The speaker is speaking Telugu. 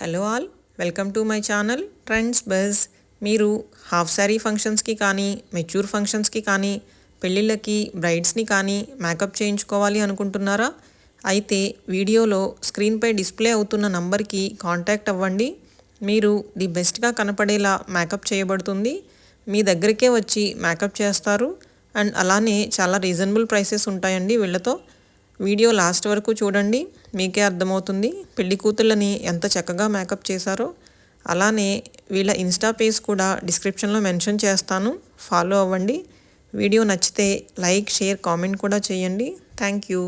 Hello all, welcome to my channel trends buzz. మీరు హాఫ్ శారీ ఫంక్షన్స్కి కానీ, మెచ్యూర్ ఫంక్షన్స్కి కానీ, పెళ్ళిళ్ళకి బ్రైడ్స్ని కానీ మేకప్ చేయించుకోవాలి అనుకుంటున్నారా? అయితే వీడియోలో స్క్రీన్పై డిస్ప్లే అవుతున్న నంబర్కి కాంటాక్ట్ అవ్వండి. మీరు ది బెస్ట్గా కనపడేలా మేకప్ చేయబడుతుంది. మీ దగ్గరికే వచ్చి మేకప్ చేస్తారు. అండ్ అలానే చాలా రీజనబుల్ ప్రైసెస్ ఉంటాయండి వీళ్ళతో. వీడియో లాస్ట్ వరకు చూడండి, మీకే అర్థమవుతుంది పెళ్లి కూతుళ్ళని ఎంత చక్కగా మేకప్ చేశారో. అలానే వీళ్ళ ఇన్స్టా పేజ్ కూడా డిస్క్రిప్షన్లో మెన్షన్ చేస్తాను, ఫాలో అవ్వండి. వీడియో నచ్చితే లైక్, షేర్, కామెంట్ కూడా చేయండి. Thank you.